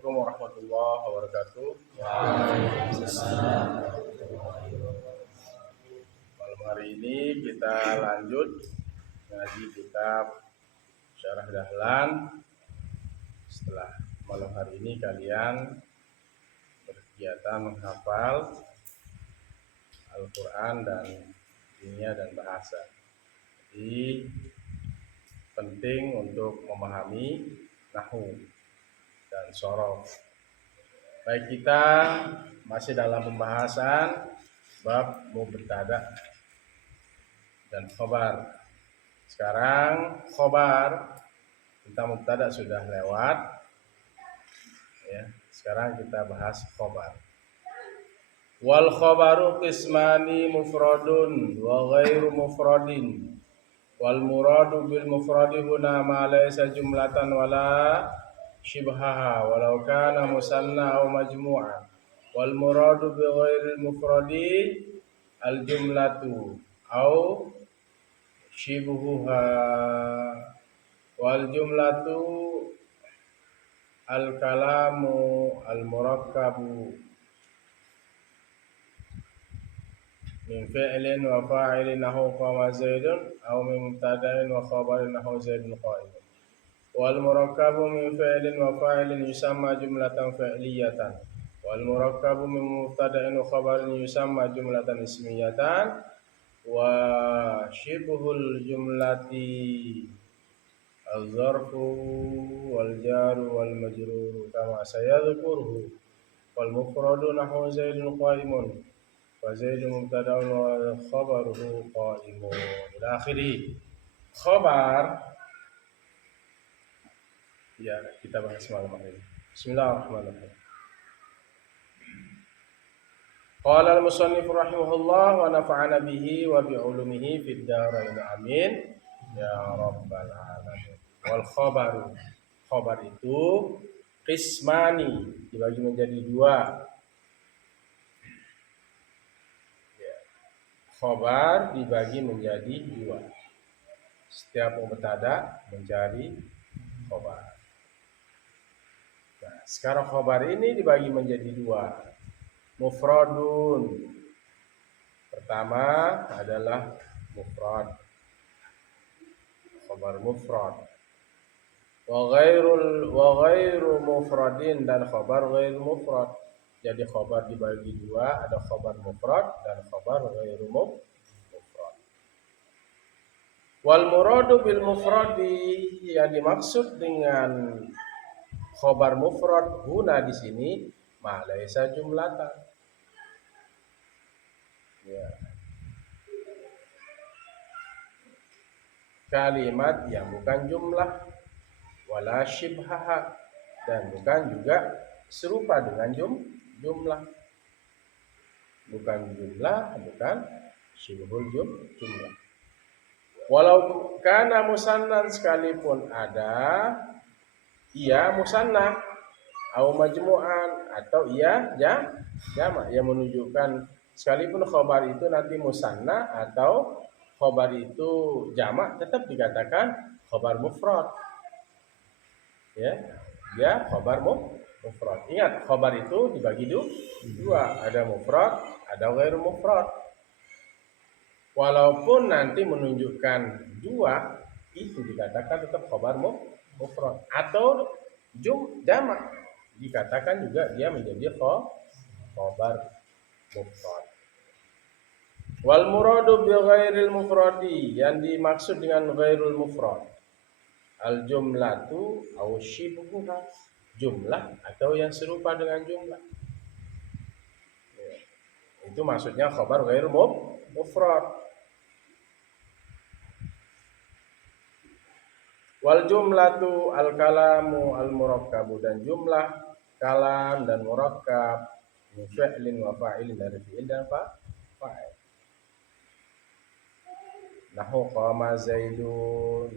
Assalamualaikum warahmatullahi wabarakatuh. Malam hari ini kita lanjut ngaji kitab Syarah Dahlan. Setelah malam hari ini kalian berkegiatan menghafal Al-Quran dan dunia dan bahasa. Jadi penting untuk memahami nahwu dan sorof. Baik, kita masih dalam pembahasan bab mubtada dan khobar. Sekarang khobar, tentang mubtada sudah lewat ya. Sekarang kita bahas khobar. Wal khobaru qismani mufradun wa ghairu mufradin. Wal muradu bil mufradi huna ma laysa jumlatan wala shibhaha walau kana musanna aw majmu'an. Wal muradu bi ghairil mufradi al jumlatu aw shibhuha. Wal jumlatu al kalamu al murakkabu min fi'lin wa fa'ilin nahu qama zaidun aw min mubtada'in wa khabarin nahu zaidun qa'imun. Wal murakkabu min fi'lin wa fa'ilin yusamma jumlatan fi'liyatan. Wal murakkabu min mubtada'in wa khabarin yusamma jumlatan ismiyatan. Wa shibhul jumlati al-zarfu wal jaru wal majruru kama sayadhkuruhu. Wal mufradu nahu zaidun qa'imun. Wa zaidun mubtada'un wa khabaruhu qa'imun. Ila akhirih. Khabar ya, kita bahas malam hari ini. Bismillahirrahmanirrahim. Qala al-musannif rahimahullah wa nafa'ana bihi wa bi ulumihi fid dharain amin ya rabbal alamin. Wal khabaru, khabar itu qismani, dibagi menjadi dua. Ya. Khabar dibagi menjadi dua. Setiap mubtada mencari khabar. Nah, sekarang khabar ini dibagi menjadi dua. Mufradun. Pertama adalah mufrad. Khabar mufrad. Wa ghairu mufradin, dan khabar ghairu mufrad. Jadi khabar dibagi dua, ada khabar mufrad dan khabar ghairu mufrad. Wal muradu bil mufradi, yang dimaksud dengan khabar mufrad guna di sini ma laisa jumlatan. Ya. Kalimat yang bukan jumlah, wala shibhaha, dan bukan juga serupa dengan jumlah. Bukan jumlah, bukan syibhul jumlah. Walau kana musannan, sekalipun ada ia musanna, atau majmu'an, atau ia jamak, yang menunjukkan sekalipun khabar itu nanti musanna atau khabar itu jamak, tetap dikatakan khabar mufrad. Ya, khabar mufrad. Ingat, khabar itu dibagi dua, ada mufrad, ada ghairu mufrad. Walaupun nanti menunjukkan dua, itu dikatakan tetap khabar mufrad, atau jamak, dikatakan juga dia menjadi khabar mufrad. Wal muradu bi ghairil mufradi, yang dimaksud dengan ghairul mufrad al jumlatu aw shibhuha, jumlah atau yang serupa dengan jumlah. Ya. Itu maksudnya khabar ghairul mufrad. Wal jumlatu al kalamu al murakkabu, dan jumlah kalam dan murakkab min fi'lin wa fa'ilin, dari fi'il dan fa'il. Nahu qama zaidun.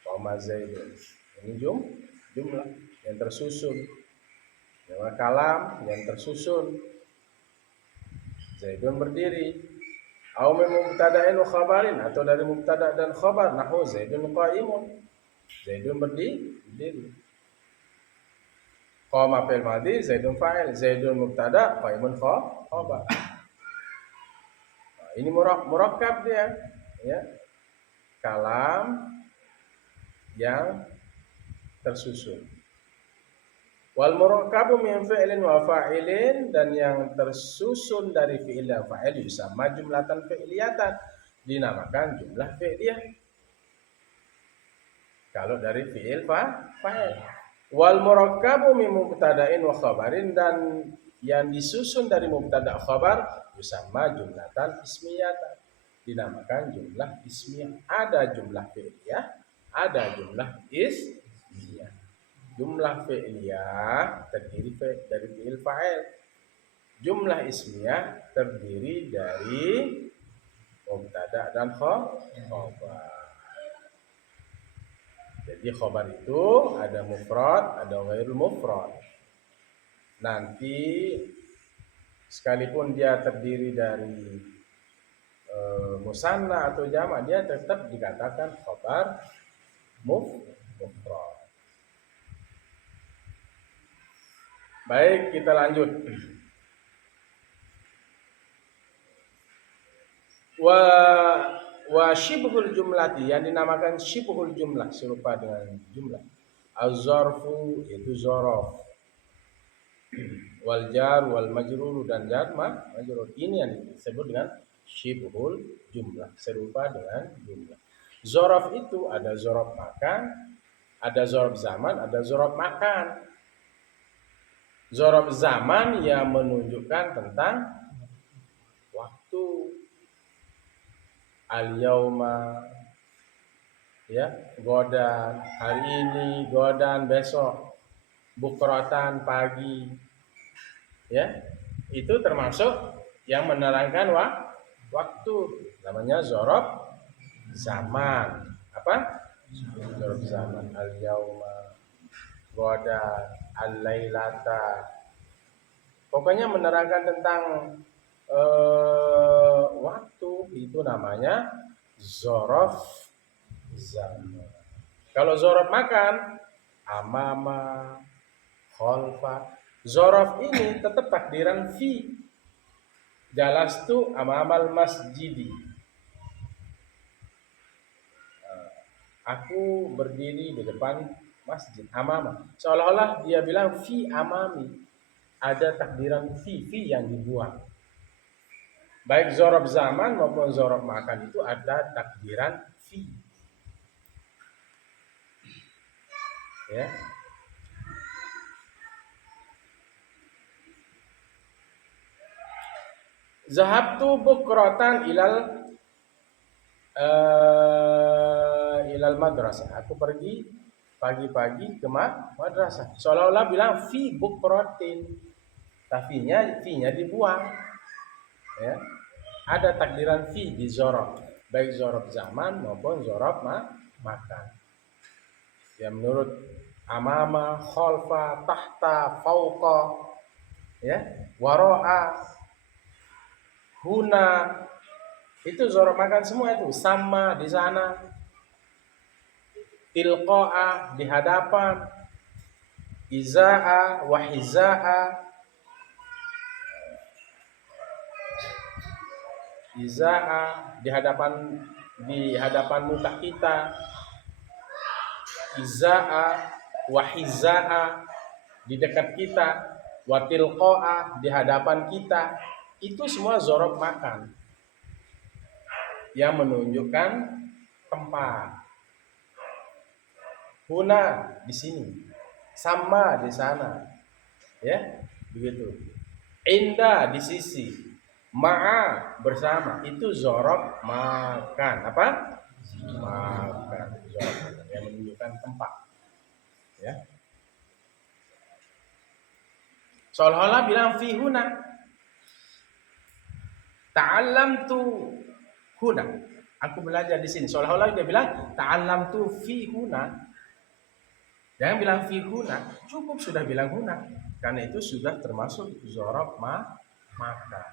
Qama zaidun. Ini jumlah yang tersusun. Nama kalam yang tersusun. Zaidun berdiri. Au min mubtada'in wa khabarin, atau dari mubtada dan khabar. Nahu zaidun qa'imun. Zaidun berdiri. Qama fi'il madhi, Zaidun fa'il, Zaidun mubtada, qaimun khabar. Nah, ini murakkab dia, ya. Kalam yang tersusun. Wal murakkabu min fi'lin wa fa'ilin, dan yang tersusun dari fi'il dan fa'il yusamma jumlatan fi'liyatan, dinamakan jumlah fi'liyah. Kalau dari fi'il fa'il. Wal murakkabu min mubtada'in wa khabarin, dan yang disusun dari mubtada' khabar yusamma jumlatan ismiyatan, dinamakan jumlah ismiyah. Ada jumlah fi'liyah, ada jumlah ismiyah. Jumlah fi'liyah terdiri dari fi'il fa'il. Jumlah ismiyah terdiri dari mubtada' dan khabar. Jadi khabar itu ada mufrad, ada ghairul mufrad. Nanti sekalipun dia terdiri dari musanna atau jamak, dia tetap dikatakan khabar mufrad. Baik, kita lanjut. Wa syibhul jumlati, yang dinamakan syibhul jumlah, serupa dengan jumlah. Az-zarfu itu zorof, wal jar wal majrur, dan jar majrur. Ini yang disebut dengan syibhul jumlah, serupa dengan jumlah. Zorof itu ada zorof makan, ada zorof zaman, ada zorof makan. Zorof zaman yang menunjukkan tentang waktu. Al-yauma, ya, godan, hari ini, godan besok, bukratan pagi, ya, itu termasuk yang menerangkan waktu, namanya zorof zaman. Apa? Zorof zaman. Al-yauma, godan, al-lailata, pokoknya menerangkan tentang waktu, itu namanya zorof zaman. Kalau zorof makan, amama, khalfa. Zorof ini tetap takdiran fi. Jalastu amamal masjidi, aku berdiri di depan masjid. Amama, seolah-olah dia bilang fi amami, ada takdiran fi yang dibuang. Baik zorof zaman maupun zorof makan itu ada takdiran fi. Ya. Zahabtu bukratan ilal madrasah. Aku pergi pagi-pagi ke madrasah. Seolah-olah bilang fi bukratin, tapi fi-nya dibuang. Ya. Ada takdiran fi di zorof, baik zorof zaman maupun zorof makan. Ya, menurut amama, khalfa, tahta, fauqa, ya, waro'a, huna, itu zorof makan semua itu. Sama di sana, tilqa'a di hadapan, iza'a, wahiza'a, iza'a di hadapan muka kita, iza'a, wahiza'a di dekat kita, watilqa'a di hadapan kita. Itu semua zorof makan yang menunjukkan tempat. Huna di sini, sama di sana, ya, begitu. Inda di sisi, ma'a bersama, itu zorof makan. Apa? Makan, zorof makan yang menunjukkan tempat, ya. Seolah-olah bilang fi huna, ta'allamtu huna, aku belajar di sini. Seolah-olah dia bilang ta'allamtu fi huna. Jangan bilang fi huna, cukup sudah bilang huna, karena itu sudah termasuk zorof makan.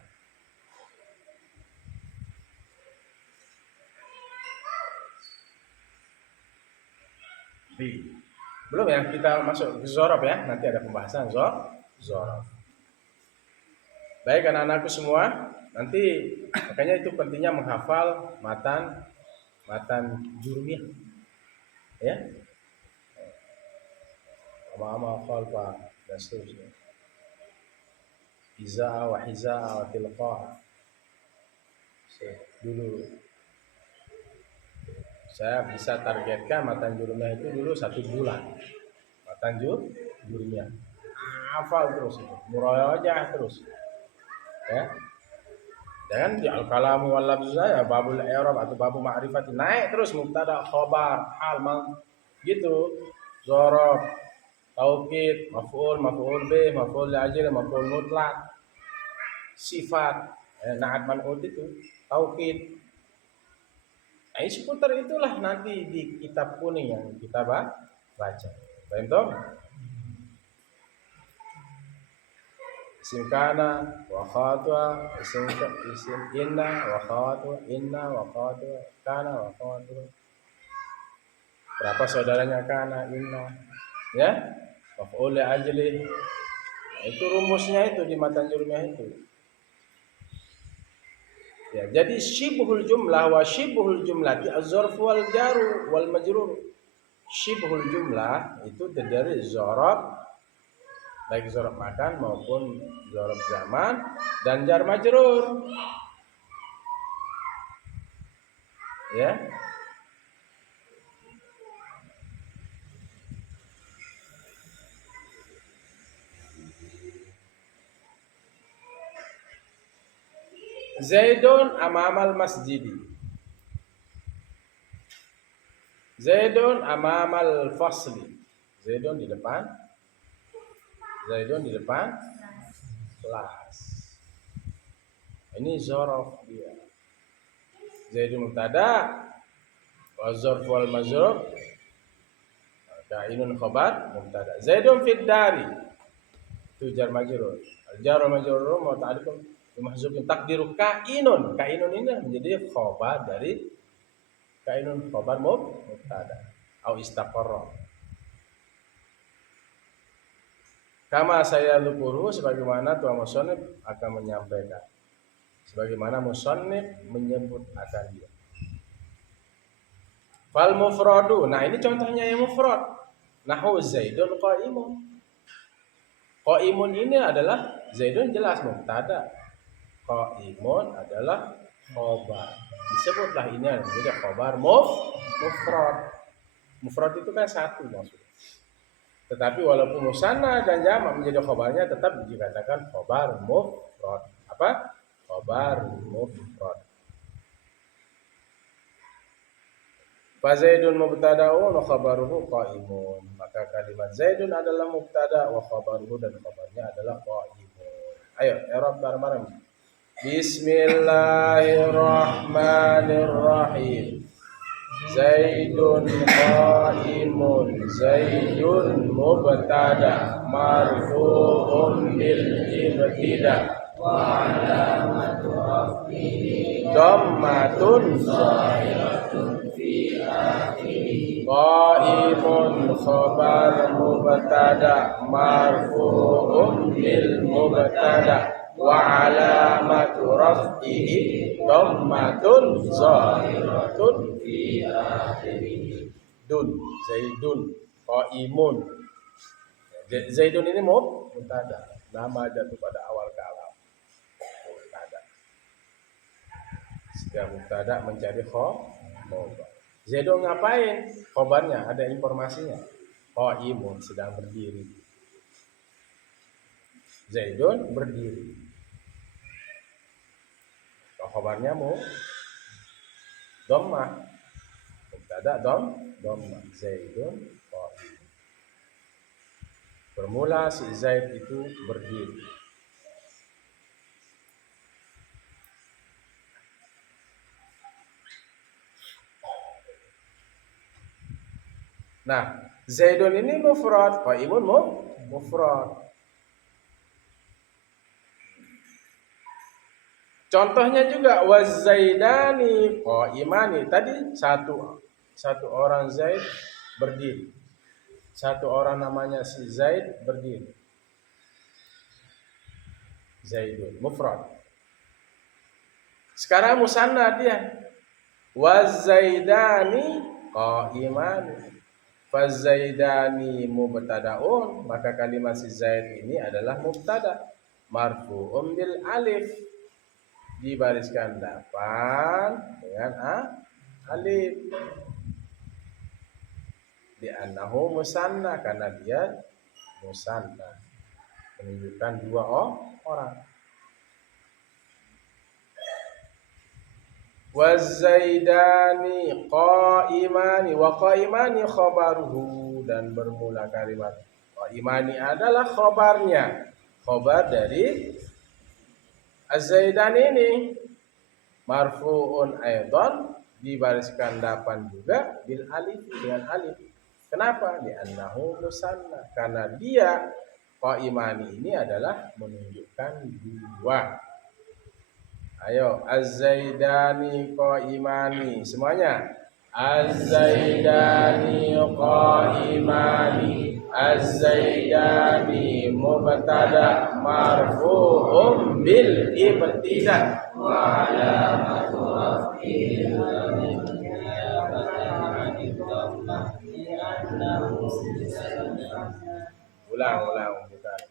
Belum ya, kita masuk ke zorof ya. Nanti ada pembahasan zorof. Baik anak-anakku semua, nanti makanya itu pentingnya menghafal matan jurumiyah. Ya. Ama khalfa dan seterusnya. Iza'a wa hiza'a wa tilqa'a. Dulu saya bisa targetkan matan jurumiyah itu dulu 1 bulan. Matan jurumiyah. Hafal terus itu, murajaah terus. Ya. Dan di al-kalamu wal lafzu ya babul i'rab atau babu ma'rifat naik terus mubtada khabar hal gitu. Dzaraf, taukid, maf'ul bih, maf'ul ajil, maf'ul mutlaq, sifat, na'at man'ut itu, taukid. Nah, seputar itulah nanti di kitab kuning yang kita baca. Paham toh? Isim kana wa khatwa, isim inna wa khatwa, kana wa khatwa. Berapa saudaranya kana, inna, ya? Maf'ul ajli. Itu rumusnya itu di matan jurumiyah itu. Ya, jadi syibhul jumlah wa syibhul jumlati az-zarf wal jaru wal majrur. Syibhul jumlah itu terdiri zarf, baik zarf makan maupun zarf zaman dan jar majrur. Ya. Zaidun amamal masjidi. Zaidun amamal fasli. Zaidun di depan kelas. Ini zarf dia. Zaidun mubtada wa zarf wal majrur kainun khabar mubtada. Zaidun fid dari. Itu jar majrur. Al jar wal majrur muta'alliqun bi mahzufin taqdiru kainun. Kainun ini menjadi khabar dari kainun khabar mubtada au istaqarra. Kama saya lukuru sebagaimana Tuan Musannif akan menyampaikan. Sebagaimana Musannif menyebut akan dia. Fal mufradu. Nah, ini contohnya yang mufrad. Nahu Zaidun qaimun. Qaimun ini adalah Zaidun jelas mubtada. Qaimun adalah khabar. Disebutlah ini menjadi khabar mufrad. Mufrad itu kan satu maksudnya. Tetapi walaupun musanna dan jamak menjadi khabarnya tetap dikatakan khabar mufrad. Apa? Khabar mufrad. Fa Zaidun mubtada'un wa khabaruhu qaimun. Maka kalimat Zaidun adalah mubtada wa khabaruhu dan khabarnya adalah qaimun. Ayo, i'rab bareng-bareng. Bismillahirrahmanirrahim. Zaidun qaimun. Zaidun mubtada marfu'un bil ibtida wa alamatu raf'ihi dhammatun zahiratun fi akhirih. Qaimun khabar mubtada marfu'un bil mubtada wa alamatu raf'ihi dhammatun zahiratun fi akhirih. Zaidun qaimun. Zaidun ini mubtada, nama jatuh pada awal kalam. Mubtada. Setiap mubtada mencari khabar. Zaidun ngapain? Khabarnya ada informasinya. Qaimun sedang berdiri. Zaidun berdiri. Khabarnya dhammah. Mubtada dhammah. Zaidun qaimun. Bermula si Zaid itu berdiri. Nah, Zaidun ini mufrad, qaimun mufrad. Contohnya juga wazaidani qaimani. Tadi satu orang Zaid berdiri. Satu orang namanya si Zaid berdiri. Zaidun mufrad. Sekarang musanna dia. Wazaidani qaiman. Fazaidani mubtadaun, maka kalimat si Zaid ini adalah mubtada marfu'un bil alif, dibariskan depan dengan alif. Di annahu musanna, karena dia musanna, menunjukkan dua orang. Wazaidani qaimani, wa qaimani khabaruhu, dan bermula kalimat qaimani adalah khabarnya, khabar dari az-Zaidani ini, marfu'un aidan, dibariskan depan juga bil alif, dengan alif. Kenapa? Di annahu musanna, karena dia qaimani ini adalah menunjukkan dua. Ayo, az-Zaidani qaimani semuanya. Az-Zaidani qaimani, az-Zaidani mubtada marfu'un bil ibtida wa alamatu raf'ihi ulang bukan.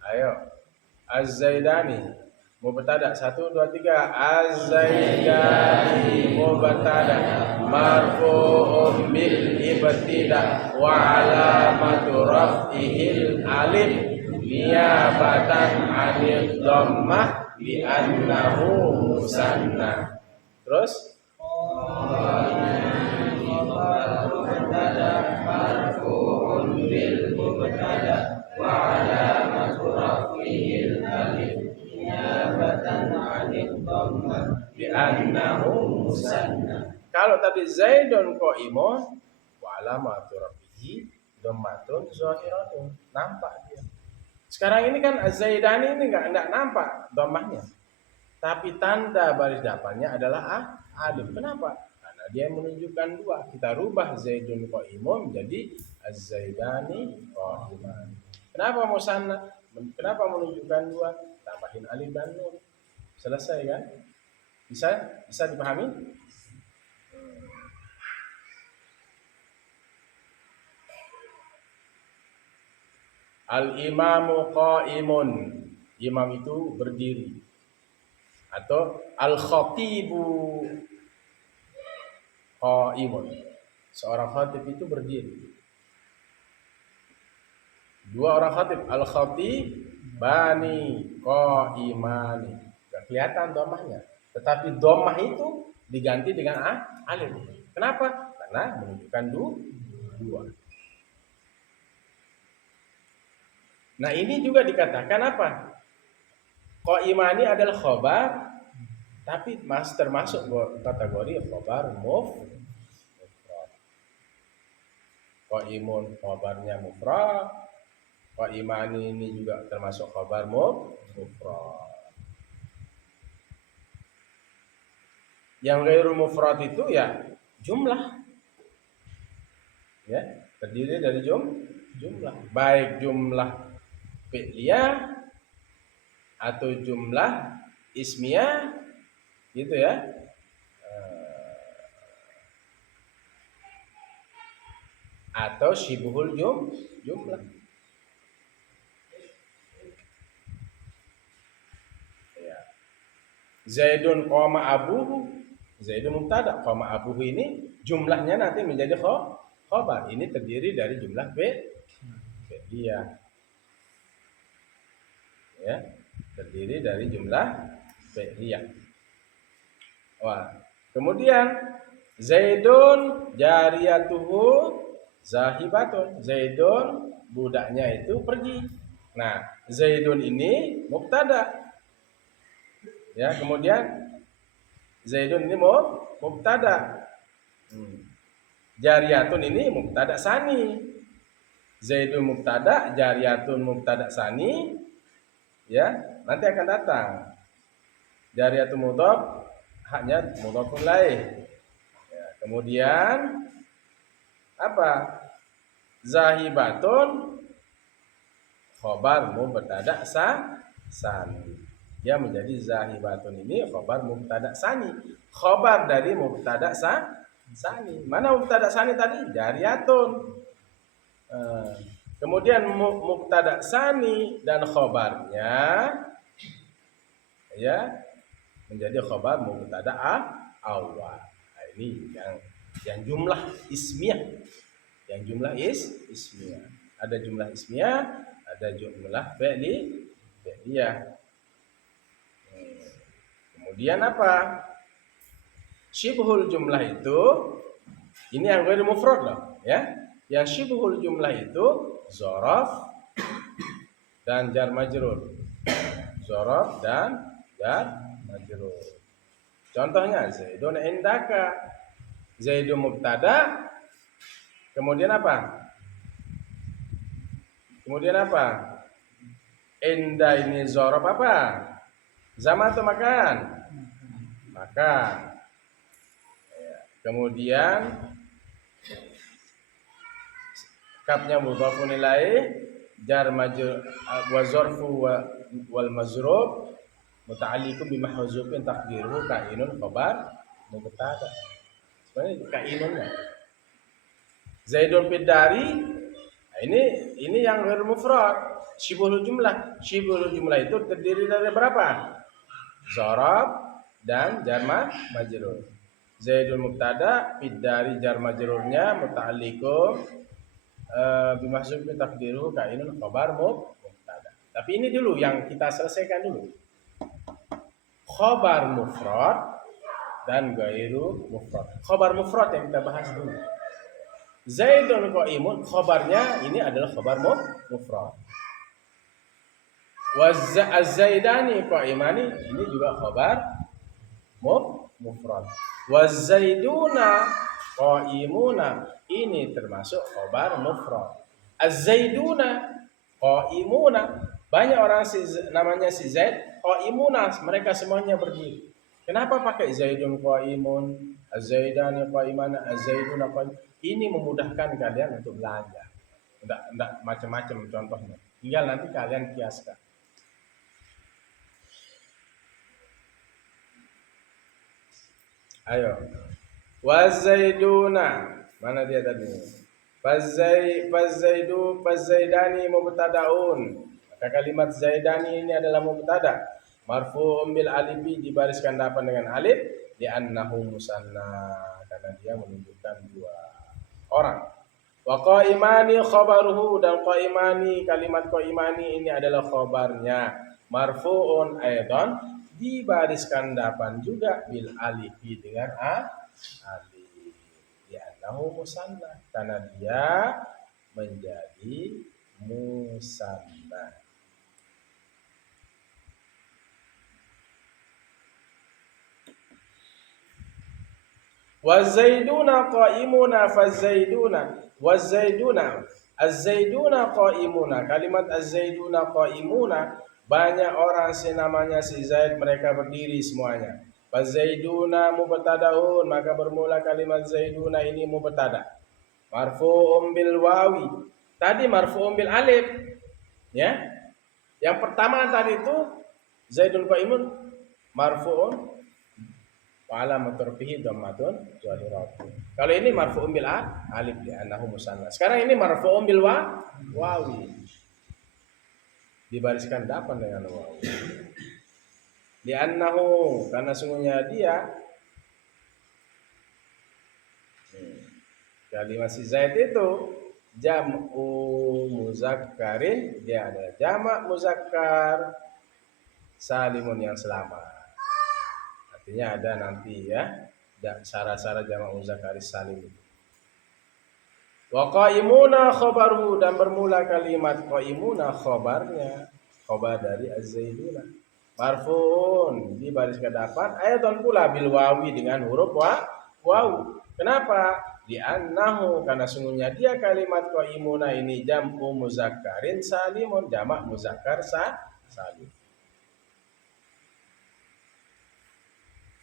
Ayo, az-Zaidani mubtada, 1, 2, 3. Az-Zaidani mubtada marfu'un bil ibtida wa alamatu raf'ihil alif niyabatan 'anil dhammah li annahu musanna. Terus marfu'un bil mubtada wa alamatu raf'ihil alif bi annahu musanna. Kalau tadi Zaidun qaimun wa alamatu rafihi dhammatun zahiratun, nampak dia. Sekarang ini kan Az-Zaidani ini enggak nampak dhammahnya. Tapi tanda baris depannya adalah alif. Kenapa? Karena dia menunjukkan dua. Kita rubah Zaidun qaimun menjadi Az-Zaidani qaiman. Kenapa musanna? Kenapa menunjukkan dua? Tambahin alif dan nun. Selesai kan? Bisa dipahami? Al-imamu qaimun. Imam itu berdiri. Atau al-khatibu qaimun. Seorang khatib itu berdiri. Dua orang khatib, al-khatibani qaimani. Enggak kelihatan dhammahnya. Tetapi dhammah itu diganti dengan alif. Kenapa? Karena menunjukkan dua. Nah, ini juga dikatakan apa? Qaimani adalah khobar, tapi termasuk kategori khobar mufrad. Qaimun khobarnya mufrad. Qaimani ini juga termasuk khobar mufrad. Yang ghairul mufrad itu ya jumlah. Ya, terdiri dari jumlah. Baik jumlah fi'liyah atau jumlah ismiyah gitu ya. Atau syibhul jumlah. Ya. Zaidun qama abuhu. Zaidun mubtada, qama abuhu ini jumlahnya nanti menjadi khabar. Ini terdiri dari jumlah fi'liyah. Ya, terdiri dari jumlah fi'liyah. Wah, kemudian Zaidun jariyatuhu zahibatun. Zaidun budaknya itu pergi. Nah, Zaidun ini mubtada. Ya, kemudian Zaidun ini mubtada. Jariyatun ini mubtada sani. Zaidun mubtada, jariyatun mubtada sani. Ya, nanti akan datang. Jariyatun mudhaf, haknya mudhafun ilaih. Ya, kemudian apa? zahibatun khobar mubtada sani. Dia menjadi zahibatun ini khobar mubtada sani. Khobar dari mubtada sani. Mana mubtada sani tadi? Jariyatun. Kemudian mubtada sani dan khobarnya ya menjadi khobar mubtada awal. Nah, ini yang jumlah ismiyah. Yang jumlah ismiyah. Ada jumlah ismiyah, ada jumlah fi'liyah. Kemudian apa? Syibhul jumlah itu ini yang ghairu mufrad loh, ya. Yang syibhul jumlah itu dzaraf dan jar majrur. Dzaraf dan jar majrur. Contohnya Zaidun indaka. Zaidun mubtada. Kemudian apa? Inda ini dzaraf apa? Zaman atau makan? Makan. Kemudian kapnya mudhafun ilaih, jar majrur wa zarfu wal mazruf muta'alliqun bi mahzufin taqdiruhu kainun khabar mubtada. Sebenarnya kainunnya. Zaidun fid dari. Nah, ini yang ghair mufrad. Syibhul jumlah. Syibhul jumlah itu terdiri dari berapa? Dzaraf dan jar majrur. Zaidun mubtada, fid dari jar majrurnya muta'alliqun bi mahzufin taqdiruhu kainun khabar mubtada. Tapi ini dulu yang kita selesaikan dulu. Khabar mufrad dan ghairu mufrad. Khabar mufrad yang kita bahas dulu. Zaidun qa'imun, khabarnya ini adalah khabar mufrad. Wa az-zaidani qa'imani, ini juga khabar mufrad. Wa zaiduna qa'imuna, ini termasuk khabar mufrad. Az-zaiduna qa'imuna, banyak orang namanya si Zaid, qa'imuna, mereka semuanya berdiri. Kenapa pakai Zaidun qa'imun, az-zaidani qa'imana, az-zaiduna qa'imun? Ini memudahkan kalian untuk belajar. Enggak macam-macam contohnya. Tinggal nanti kalian kiaskan. Ayo. Wazaiduna. Mana dia tadi? Fazaidani mubtadaun. Maka kalimat zaidani ini adalah mubtada. Marfu'un bil alifi, dibariskan depan dengan alif, li'annahu musanna, karena dia menunjukkan dua orang. Wa qa'imani khabaruhu, dan qa'imani, kalimat qa'imani ini adalah khabarnya. Marfu'un aidan, dibariskan depan juga bil alifi dengan alif. Li'annahu musanna, karena dia menjadi musanna. Wazaiduna qa'imuna fazaiduna. Wazaiduna, az-zaiduna qa'imuna. Kalimat az-zaiduna qa'imuna, banyak orang namanya si Zaid, mereka berdiri semuanya. Fazaiduna mubtadaun, maka bermula kalimat zaiduna ini mubtada. Marfu'un bil wawi. Tadi marfu'un bil alif. Ya. Yang pertama tadi itu Zaidun qa'imun marfu'un wa alamat rafihi dhammatun zahiratun. Kalau ini marfu'un bil alif li'annahu musanna. Sekarang ini marfu'un bil wawi. Dibariskan depan dengan wawi. Li'annahu, karena sungguhnya dia kalimat si Zaid itu jam'u muzakkarin, dia adalah jamak muzakkar salimun yang selamat. Artinya ada nanti ya, syarat-syarat jamak muzakkar salim. Wa qa'imuna khabaruhu, dan bermula kalimat qa'imuna khabarnya, khabar dari az-zaiduna. Marfu'un, dibariskan depan ayatan pula bil wawi, dengan huruf waw. Kenapa? Li'annahu, karena sungguhnya dia kalimat qa'imuna ini jam'u muzakkarin salimun, jamak muzakkar salim.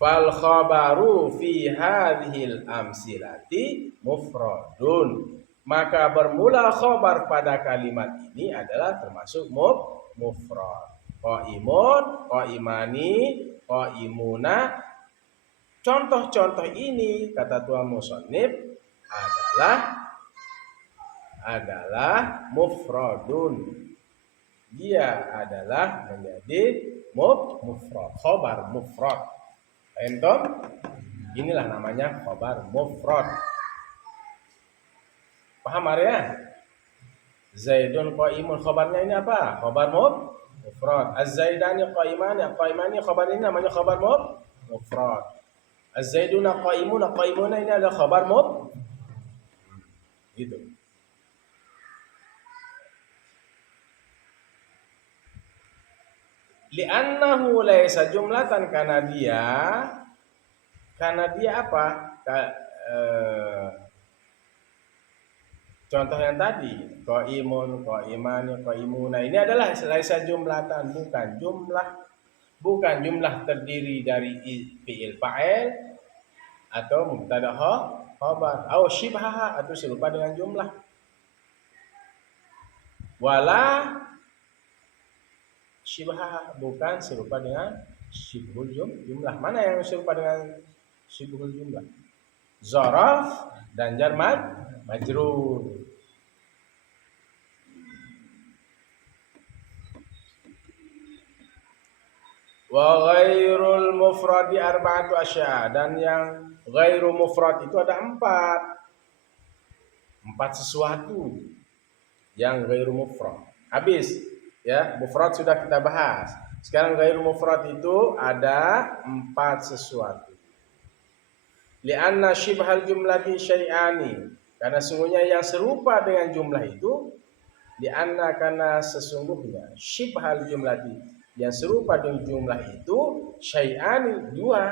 Fal khabaru fi hadhil amsilati mufradun. Maka bermula khobar pada kalimat ini adalah termasuk mufrad. Qaimun, qaimani, qaimuna. Contoh-contoh ini kata tuan musannif adalah mufradun. Dia adalah menjadi mufrad, khobar mufrad. Entom, inilah namanya khobar mufrad. Paham Arya? Zaidun qaimun, khobarnya ini apa? Khobar mufrad. Az-zaidani qaimani khobar ini namanya khobar mufrad. Az-zaiduna qaimuna ini adalah khobar gitu. Li'annahu laisa jumlatan, karena dia apa? Contoh yang tadi, qaimun, qaimani, qaimuna ini adalah laisa jumlatan, bukan jumlah terdiri dari fi'il fa'il atau mubtada khabar atau syibhaha atau serupa dengan jumlah. Wala syibhaha, bukan serupa dengan syibhul jumlah. Mana yang serupa dengan syibhul jumlah? Zaraf dan jar majrur. Wa ghairul mufradi arba'atu asya, dan yang ghairu mufrad itu ada empat sesuatu yang ghairu mufrad. Habis ya, mufrad sudah kita bahas. Sekarang ghairu mufrad itu ada empat sesuatu. Li'anna syibhal jumlati syai'ani, karena sungguhnya yang serupa dengan jumlah itu, karena sesungguhnya syibhal jumlati, yang serupa dengan jumlah itu, syai'ani, dua.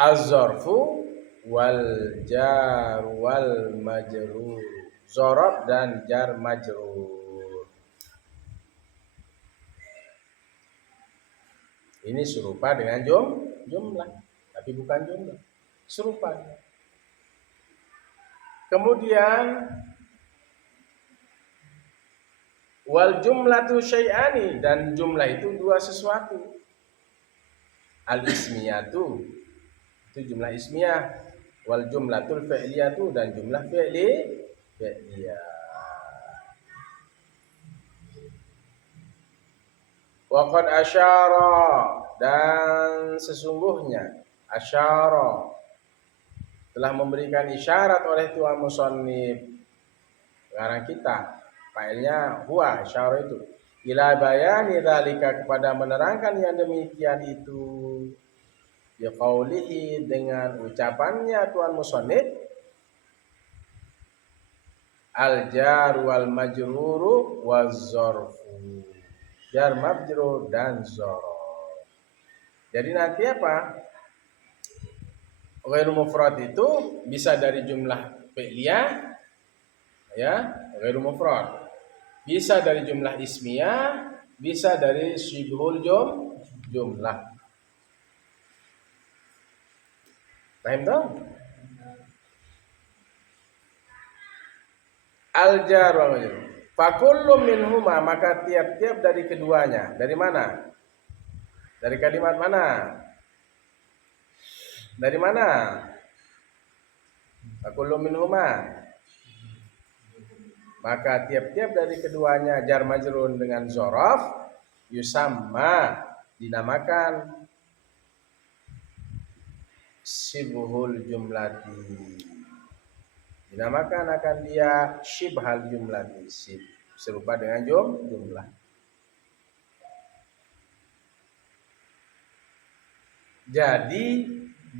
Az-zarfu wal jar wal majrur. Zarab dan jar majrur. Ini serupa dengan jumlah, tapi bukan jumlah. Serupa. Kemudian wal jumlatu syai'ani, dan jumlah itu dua sesuatu. Al ismiyatu, itu jumlah ismiyah. Wal jumlatul fi'liyatu, dan jumlah fi'liyah. Wa qad asyara, dan sesungguhnya asyara telah memberikan isyarat oleh tuan musannif sekarang kita, failnya huwa, isyarah itu, ila bayani dzalika, kepada menerangkan yang demikian itu, biqaulihi, dengan ucapannya tuan musannif, al jar wal majruru waz zarfu, jar majrur dan zarf. Jadi nanti apa? Ghairu mufrad itu bisa dari jumlah fi'liyah, ya, ghairu mufrad. Bisa dari jumlah ismiyah, bisa dari syibhul jumlah. Paham dong? Al-jar wal majrur. Fa kullu minhuma, maka tiap-tiap dari keduanya. Dari mana? Dari kalimat mana? Dari mana? Fa kullu minhuma, maka tiap-tiap dari keduanya, jar majrur dengan zaraf, yusamma, dinamakan syibhul jumlati, dinamakan akan dia syibhal jumlati, serupa dengan jumlah. Jadi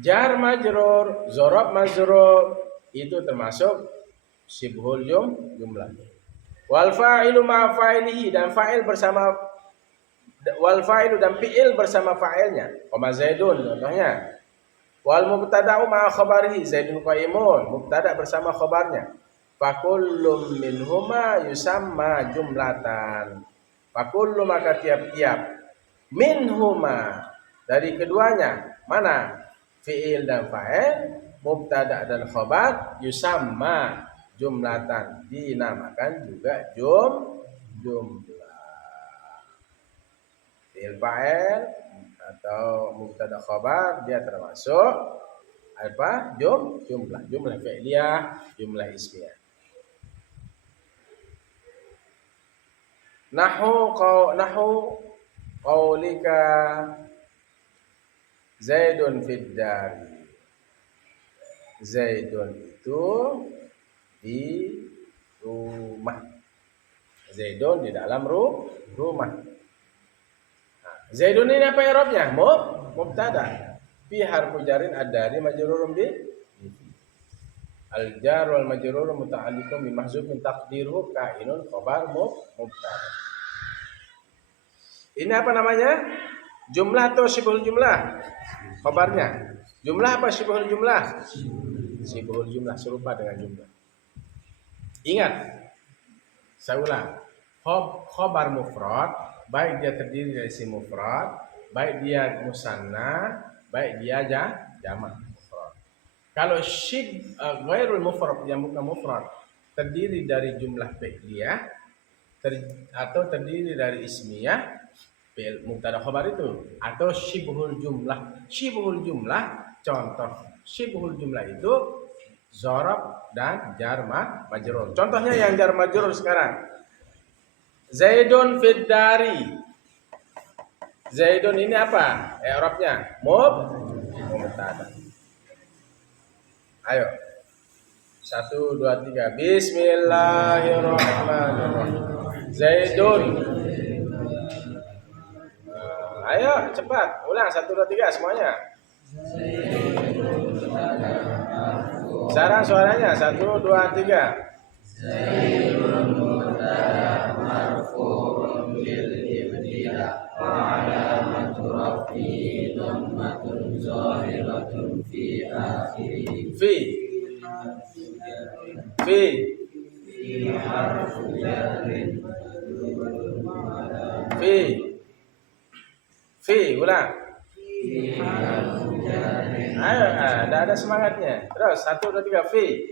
jar majrur, zaraf majrur itu termasuk syibhul jumlah. Wal fa'ilu ma fa'ilihi, dan fa'il bersama, wal fa'ilu dan fi'il bersama fa'ilnya. Kama Zaidun contohnya. Wal mubtada'u ma khabarihi, Zaidun qaimun, mubtada bersama khabarnya. Fa kullu minhuma yusamma jumlatan. Fa kullu, maka tiap-tiap, minhuma, dari keduanya, mana? fi'il dan fa'il, mubtada dan khabar yusamma jumlatan, dinamakan juga jumlah. Fi'il fa'il atau mubtada khabar dia termasuk apa? Jumlah fi'liyah, jumlah ismiyah. Nahu qaulika Zaidun fid dari. Zaidun itu di rumah. Zaidun di dalam rumah. Nah, Zaidun ini apa i'rabnya? Mubtada. Fi harfu jarin ad-dari majrurun bi al-jar wal majrur muta'alliqun bi mahzufin taqdiruhu kainun khabar mubtada. Ini apa namanya? Jumlah atau syibhul jumlah? Khabarnya. Jumlah apa syibhul jumlah? Syibhul jumlah, serupa dengan jumlah. Ingat, saya ulang. Khabar mufrad, baik dia terdiri dari isim mufrad, baik dia musanna, baik dia jamak mufrad. Kalau ghairul mufrad yang bukan mufrad terdiri dari jumlah fi'liyah atau terdiri dari ismiyah, fi'il mubtada khabar itu, atau syibhul jumlah. Syibhul jumlah, contoh syibhul jumlah itu dzarab dan jar majrur. Contohnya yang jar majrur sekarang. Zaidun fid dari. Zaidun ini apa? I'rabnya mubtada. Ayo. 1 2 3. Bismillahirrahmanirrahim. Zaidun. Ayo cepat, ulang 1 2 3 semuanya. Sekarang suaranya 1 2 3. Zaidun mubtada marfu'un bil ibtida wa alamatu rafi'i dhammatun zahiratun fi akhirih. Fi, ulang. Ayo, ada semangatnya. Terus 1 2 3 fi.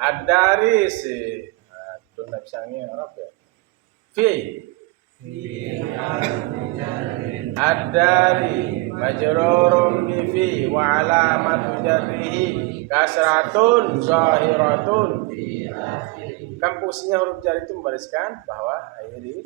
Ad-daris. Itu enggak bisa Arab ya. Fi. Ad-dari majrurun bi fi wa alamatu jarrihi kasratun zahiratun. Kan fungsinya huruf jar itu membariskan bahwa akhir.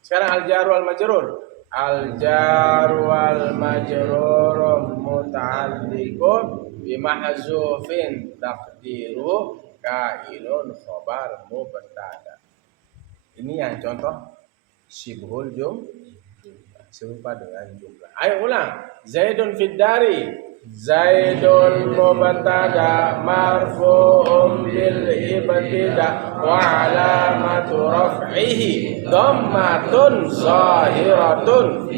Sekarang al-jar wal majrur. Al-jar wal majrur muta'alliqun bi mahzufin taqdiru kainun khabar mubtada. Ini yang contoh syibhul serupa dengan jumlah. Ayo ulang. Zaidun fid dari. Zaidun mubtada marfu'un bil ibtida wa alamatu raf'ihi dhammatun zahiratun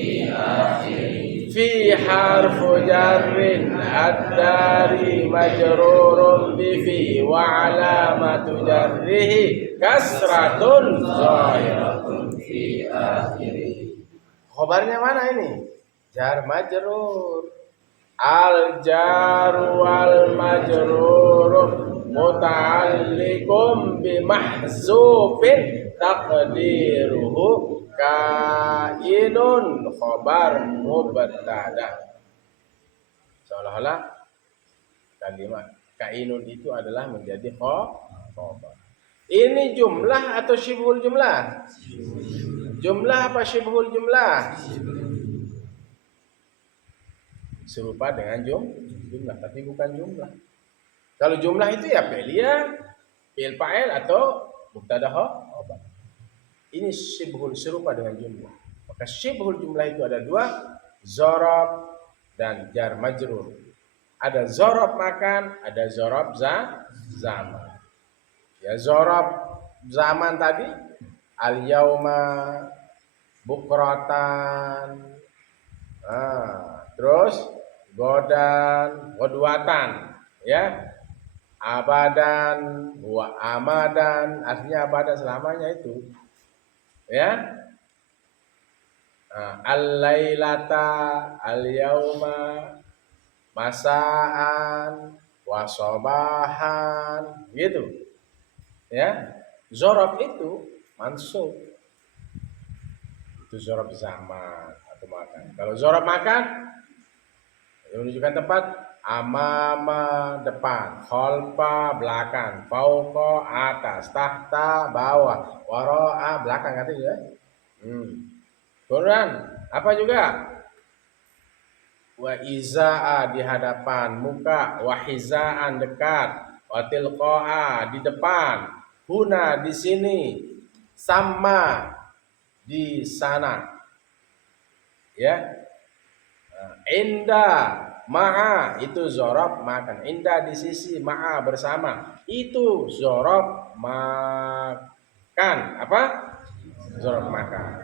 fi harfu jarrin ad-dari majrurun bi fi wa alamatu jarrihi kasratun zahiratun fi akhirih. Khabarnya mana ini? Jar majrur. Al-jar wal majrur muta'alliqun bi mahzufin taqdiruhu kainun khabar mubtada. Seolah-olah kalimat kainun itu adalah menjadi khabar. Ini jumlah atau syibhul jumlah? Jumlah apa syibhul jumlah? Serupa dengan jumlah, tapi bukan jumlah. Kalau jumlah itu ya fi'liyah, fi'il fa'il atau mubtada khabar. Ini syibhul, serupa dengan jumlah. Maka syibhul jumlah itu ada dua, dzarab dan jar majrur. Ada dzarab makan, ada dzarab zaman. Ya dzarab zaman tadi al-yauma bukratan. Terus godan, godwatan, ya, abadan, wa amadan, artinya abadan selamanya itu, ya. Al-lailata, al-yauma, masaan, wasobahan, gitu. Ya, zorob itu mansub. Itu zorob zaman atau makan. Kalau zorob makan, menunjukkan tempat amama depan, kholfa belakang, fauqa atas, tahta bawah, waro'a belakang katanya ya. Kemudian apa juga? Wa izaa di hadapan, muka, wa hizaan dekat, wa tilqaa di depan, huna di sini, sama di sana. Ya. Inda ma'a itu zorob makan. Inda di sisi, ma'a bersama. Itu zorob makan. Apa? Zorob makan.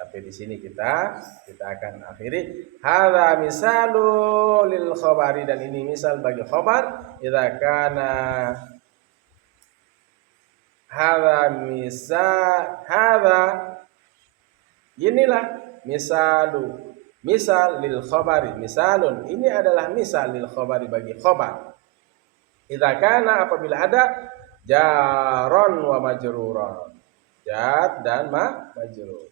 Sampai di sini kita akan akhiri. Hadza misalu lil khabari, dan ini misal bagi khabar. Idza kana hadza inilah misal lil khabari, misalun ini adalah misal lil khabari bagi khabar. Idza kana apabila ada jaron wa majruron, jar dan majrur,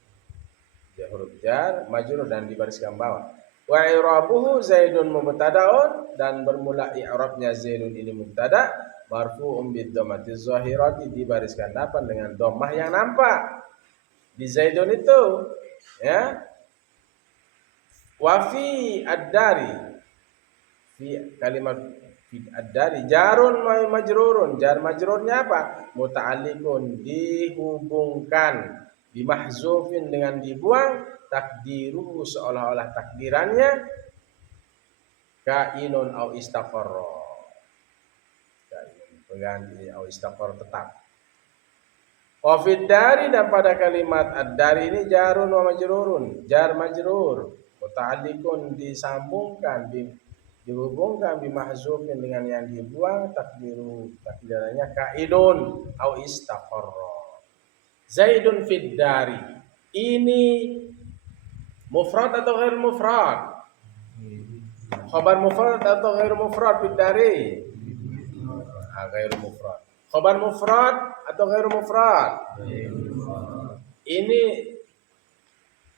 huruf jar, majrur dan dibariskan bawah. Wa i'rabuhu zaidun mubtada'un, dan bermula i'rabnya zaidun ini mubtada, marfu'un bid dhammati zahirati, dibariskan depan dengan dhammah yang nampak di zaidun itu, ya. Wa fi ad-dari, fi kalimat fi ad-dari jarun majrurun, jar majrurnya apa? Muta'alliqun, dihubungkan, bimahzufin dengan dibuang, takdiru seolah-olah takdirannya kainun au istaqarra, kainun pengganti, au istaqarra tetap. Wa fid dari, dan pada kalimat ad-dari ini jarun wa majrurun, jar majrur, muta'alliqun disambungkan, dihubungkan bimahzufin dengan yang dibuang, takdirannya kainun au istaqarra. Zaidun fid dari ini mufrad atau ghair mufrad? Khabar mufrad atau ghair mufrad fid dari? Ghair mufrad. Khabar mufrad atau ghair mufrad? Ini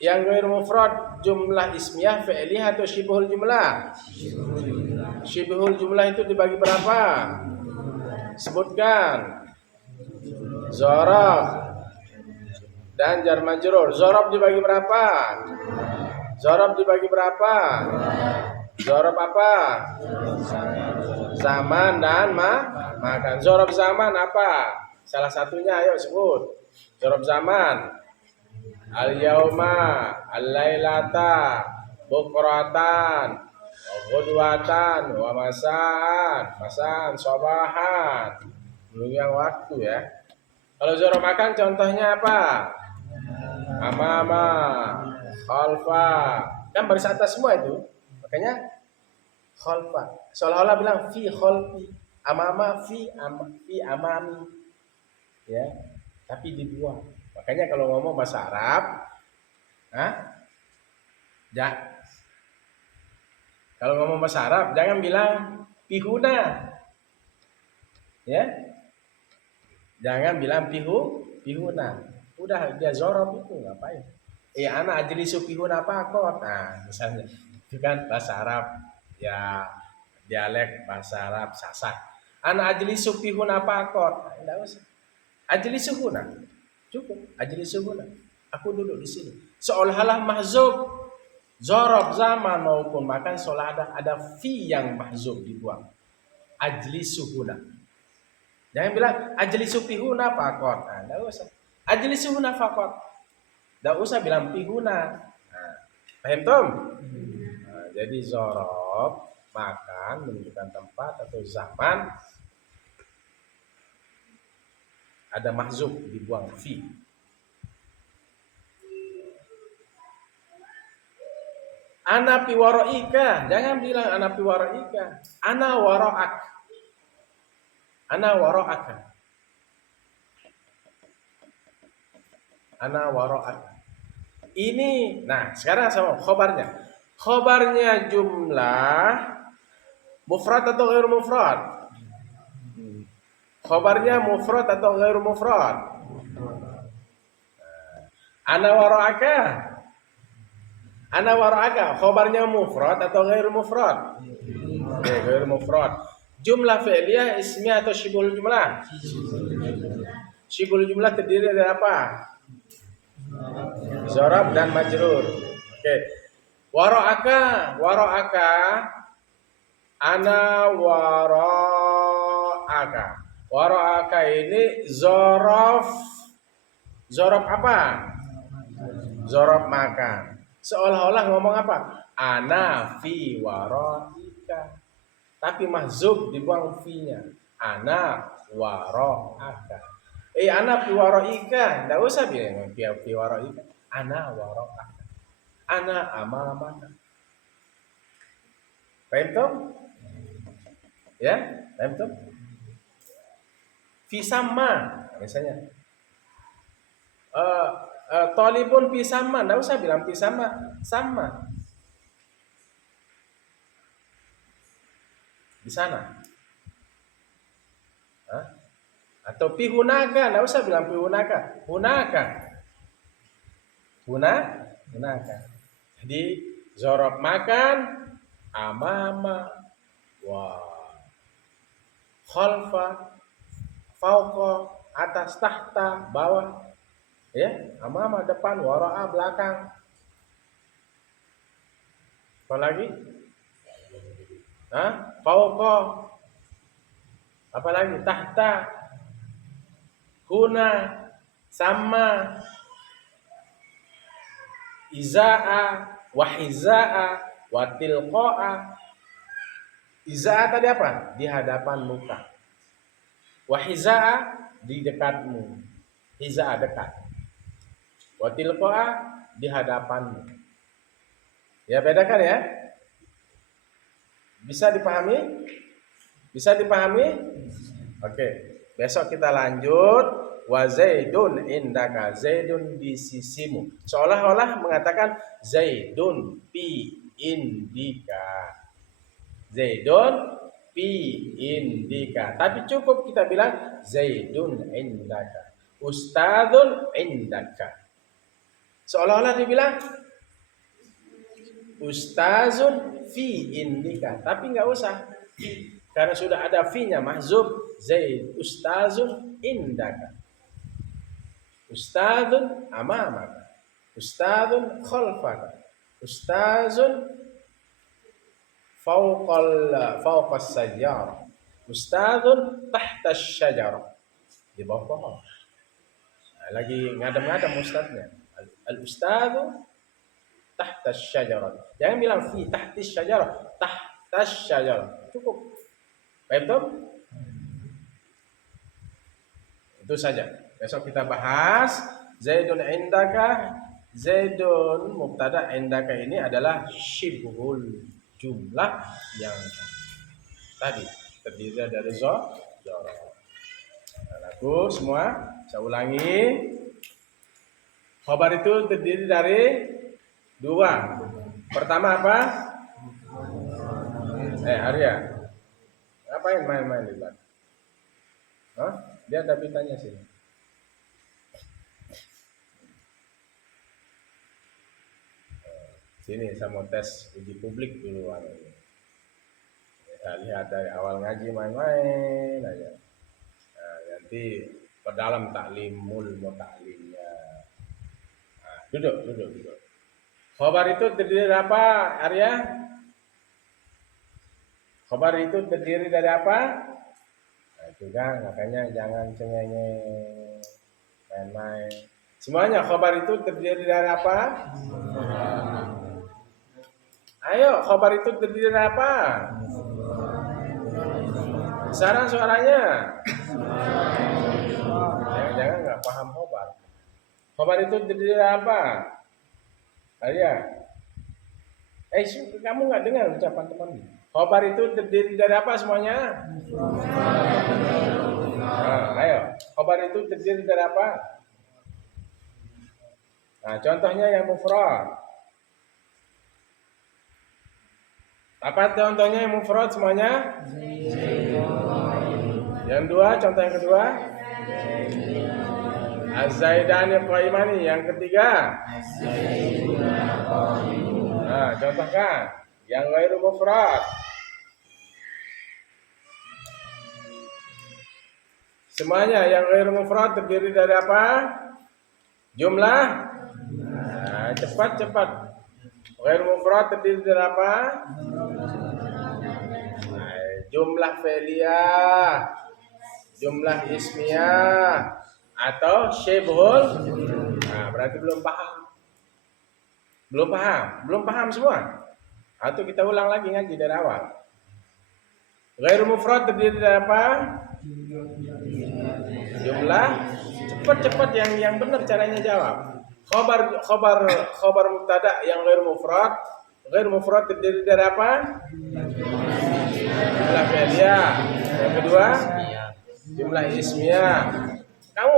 yang ghair mufrad jumlah ismiyah, fi'liyah atau syibhul jumlah? Syibhul jumlah itu dibagi berapa? Sebutkan. Zaraf dan jar majrur. Zaraf dibagi berapa? Zaraf dibagi berapa? Zaraf apa? Zaman dan makan. Zaraf zaman apa? Salah satunya ayo sebut. Zaraf zaman. Al-yauma, al-lailata, bukratan, ghudwatan, wa masaan, sobahan. Menunjukkan waktu ya. Kalau zaraf makan contohnya apa? Amama, khalfa, kan baris atas semua itu, makanya khalfa. Seolah-olah bilang fi khalfi, amama fi amami, ya, tapi dibuang. Makanya kalau ngomong bahasa Arab, kalau ngomong bahasa Arab jangan bilang pihuna, ya, jangan bilang pihuna. Udah dia zorob itu ngapain? Anak ajlisu pihuna pakot. Nah, misalnya itu kan bahasa Arab, ya dialek bahasa Arab Sasak. Anak ajlisu pihuna pakot. Nah, enggak usah. Ajlisu huna. Cukup ajlisu huna. Aku duduk di sini. Seolah-olah mahzub zorob zaman maupun makan, seolah ada fi yang mahzub dibuang. Ajlisu huna. Jangan bilang ajlisu pihuna pakot. Nah, enggak usah. Ajlisuhuna faqat. Enggak usah bilang pihuna. Nah, paham tom? Nah, jadi zorob makan menunjukkan tempat atau zaman, ada mahzub dibuang fi. Ana pi waraika, jangan bilang ana pi waraika. Ana waraak. Ana waraaka. Ana wara'aka. Ini, nah sekarang sama khobarnya. Khobarnya jumlah mufrad atau ghair mufrad? Khobarnya mufrad atau ghair mufrad? Ana wara'aka. Ana wara'aka. Khobarnya mufrad atau ghair mufrad? Ghair mufrad. Jumlah fi'liyah ismiyah atau syibul jumlah? Syibul jumlah terdiri dari apa? Zarab dan majrur. Oke. Wara'aka, wara'aka, ana wara'aka. Wara'aka ini zorof. Zorof apa? Zorof makan. Seolah-olah ngomong apa? Ana fi wara'ika. Tapi mahzub dibuang fi-nya. Ana wara'aka. Ana fi wara'ika. Tidak usah bilang fi wara'ika. Ana wara'aka. Ana amamaka. Paham tuh? Ya, paham tuh? Fi sama misalnya. Tolibun fi sama. Tidak usah bilang fi sama. Sama. Di sana. Hah? Atau pi hunaka, enggak usah bilang pi hunaka. Hunaka. Hunaka. Jadi zorob makan, amama, khalfa, fauqa, atas, tahta, bawah. Ya, amama depan, wara'a belakang. Apa lagi? Fauqa. Apa lagi? Tahta. Huna. Sama. Iza'a. Wahiza'a. Watilqa'a. Iza'a tadi apa? Di hadapan muka. Wahiza'a di dekatmu. Hiza'a dekat. Watilqa'a di hadapanmu. Ya, bedakan ya. Bisa dipahami? Bisa dipahami? Oke. Besok kita lanjut. Wa Zaidun indaka. Zaidun di sisimu. Seolah-olah mengatakan Zaidun pi indika. Zaidun pi indika. Tapi cukup kita bilang Zaidun indaka. Ustadzun indaka. Seolah-olah dibilang Ustazun fi indika, tapi nggak usah, karena sudah ada fi-nya mahzub. Zaid ustazun indaka, ustazun amamaka, ustazun khalfaka, ustazun fawqas sajarah, ustazun tahta syajarah, di bawah pohon. Nah, lagi ngadem-ngadem ustaznya. Al-ustazu tahta syajarah. Jangan bilang fi tahti syajarah, tahta syajarah. Cukup. Baik tuh? Itu saja. Besok kita bahas Zaidun indaka. Zaidun mubtada, indaka ini adalah syibhul jumlah yang tadi terdiri dari zarf. Aku semua saya ulangi. Khabar itu terdiri dari dua. Pertama apa? Arya. Ngapain main-main di belakang? Dia tapi tanya sini. Sini saya mau tes uji publik dulu. Kita lihat dari awal ngaji main-main aja. Nah, nanti perdalam taklimul mutaklimnya. Nah, duduk. Khabar itu terdiri dari apa, Arya? Khabar itu terdiri dari apa? Nah, itu kan, makanya jangan cengeng main-main. Semuanya khabar itu terdiri dari apa? Ayo, khabar itu terdiri dari apa? Sekarang suaranya. Jangan-jangan nggak paham khabar. Khabar itu terdiri dari apa? Arya, kamu nggak dengar ucapan teman? Khabar itu terdiri dari apa semuanya? Nah, ayo, khabar itu terdiri dari apa? Nah, contohnya yang mufrad. Apa contohnya yang mufrad semuanya? Yang dua, contoh yang kedua. Az-Zaidani qaimani. Yang ketiga. Nah, contohkan yang ghairu mufrad. Semuanya yang ghairu mufrad terdiri dari apa? Jumlah. Nah, cepat. Ghairu mufrad terdiri dari apa? Nah, jumlah fi'liyah, jumlah ismiyah, atau syibhul. Nah, berarti belum paham. Belum paham semua. Atau kita ulang lagi ngaji dari awal. Ghairu mufrad terdiri dari apa? Jumlah. Cepat yang benar caranya jawab. Khobar mubtada yang ghairu mufrad. Ghairu mufrad terdiri dari apa? Jumlah fi'liyah. Yang kedua, jumlah ismiyah. Kamu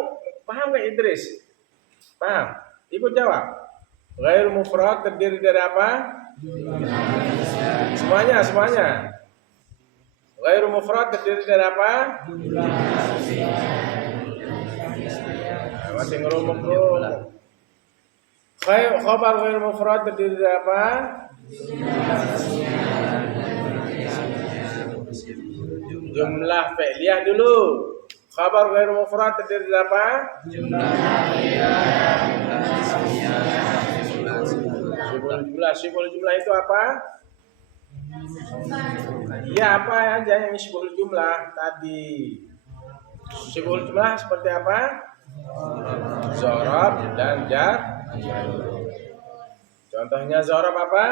paham nggak Idris? Paham? Ikut jawab. Ghairu mufrad terdiri dari apa? Semuanya. Ghairu mufrad terdiri dari apa? Nah, masih ngerumuk dulu. Khabar ghairu mufrad terdiri dari apa? Jumlah fi'liyah dulu. Khabar ghairu mufrad terdiri dari apa? Syibhul jumlah itu apa? Iya, apa aja yang syibhul jumlah tadi? Syibhul jumlah seperti apa? Dzarab dan jar. Contohnya dzarab apa?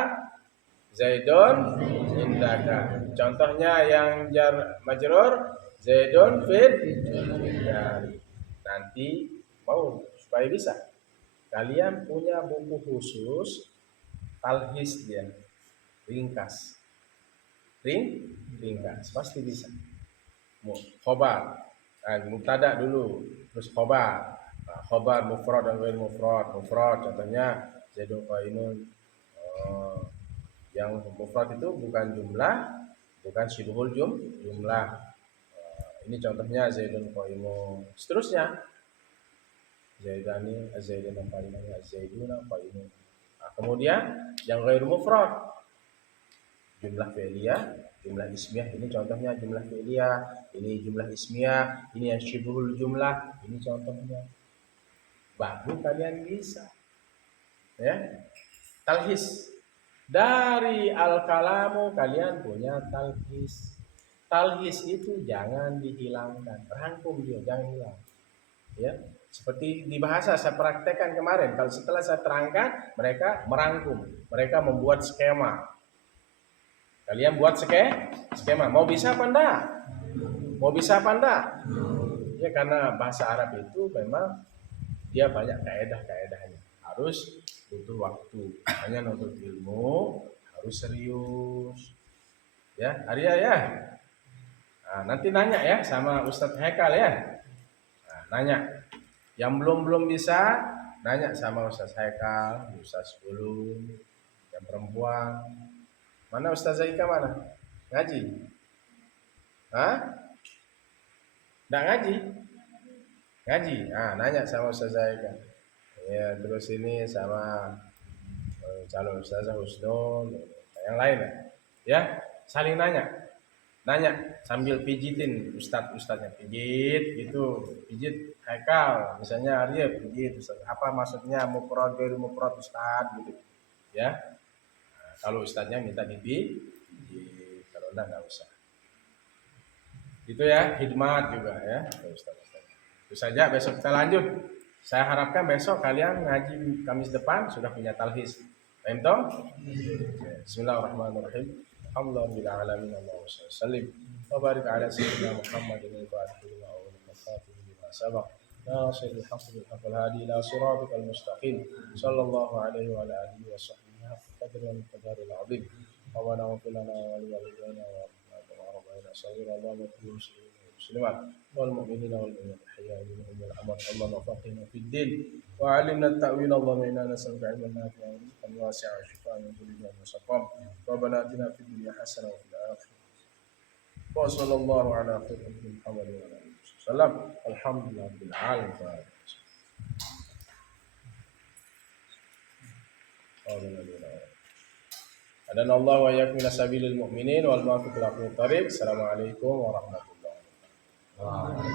Zaidun indaka. Contohnya yang jar majrur, Zaidun fit. Ya, nanti mau supaya bisa. Kalian punya buku khusus talhis dia. Ringkas. Ringkas pasti bisa. Khobar. Mubtada dulu, terus khobar. Nah, khobar mufrad dan ghair mufrad. Mufrad contohnya Zaidun qaimun. Yang mufrad itu bukan jumlah, bukan syibhul jumlah. Ini contohnya Zaidun qaimun. Seterusnya Zaidani, Az-Zaidun qaimani, Az-Zaiduna qaimun. Nah, kemudian yang ghairu mufrad, jumlah fi'liyah, jumlah ismiyah. Ini contohnya jumlah fi'liyah, ini jumlah ismiyah, ini yang syibhul jumlah. Ini contohnya. Baru kalian bisa. Ya. Talhis. Dari al-kalamu kalian punya talhis. Talhis itu jangan dihilangkan, rangkum dia, jangan hilang. Ya, seperti di bahasa saya praktekkan kemarin. Kalau setelah saya terangkan, mereka merangkum, mereka membuat skema. Kalian buat skema. Mau bisa apa enggak? Ya, karena bahasa Arab itu memang dia banyak kaedah-kaedahnya. Harus butuh waktu. Hanya nuntut ilmu harus serius. Ya, Arya ya. Nah, nanti nanya ya sama Ustadz Haikal ya. Nah, nanya. Yang belum bisa nanya sama Ustadz Haikal, Ustadz Ulum, yang perempuan. Mana Ustadz Zaika mana? Ngaji? Hah? Nggak ngaji? Ngaji. Ah, nanya sama Ustadz Zaika. Ya, terus ini sama calon Ustazah Husnul, yang lain ya. Saling nanya sambil pijitin ustadznya, pijit Haikal, misalnya Arya pijit Ustaz, apa maksudnya mufrad ghairu mufrad Ustaz gitu ya. Nah, kalau ustadznya minta dipijit, kalau enggak usah. Itu ya, khidmat juga ya Ustaz. Itu saja, besok kita lanjut. Saya harapkan besok kalian ngaji Kamis depan sudah punya talhis. Paham toh? Bismillahirrahmanirrahim. Alhamdulillahirabbil alamin. Allahumma shalli wa sallim wa barik ala sayyidina Muhammadin wa alihi wa sahbihi wa sabaq. Nasirul haqqi bil haqqil hadi ila siratikal mustaqim. Sallallahu alaihi wa ala alihi wa sahbihi qadran qadaril azim. ربنا اغفر لنا ولوالدينا وارحمنا وربنا صغيرا اللهم اغفر للمسلمين والمسلمات والمؤمنين والمؤمنات الحياء منهم والاموات اللهم فقهنا في الدين وعلمنا التاويل اللهم انا نسالك علما نافعا ورزقا واسعا وشفاء من كل داء وسقام ربنا اتنا في الدنيا حسنه وفي الاخره وصلى الله على خير محمد وعلى اله وصحبه وسلم الحمد لله رب العالمين. Adana Allah wa iyyakum ila sabilil mu'minin wal muwaffiq ila aqwamit thariq. Assalamualaikum warahmatullahi wabarakatuh.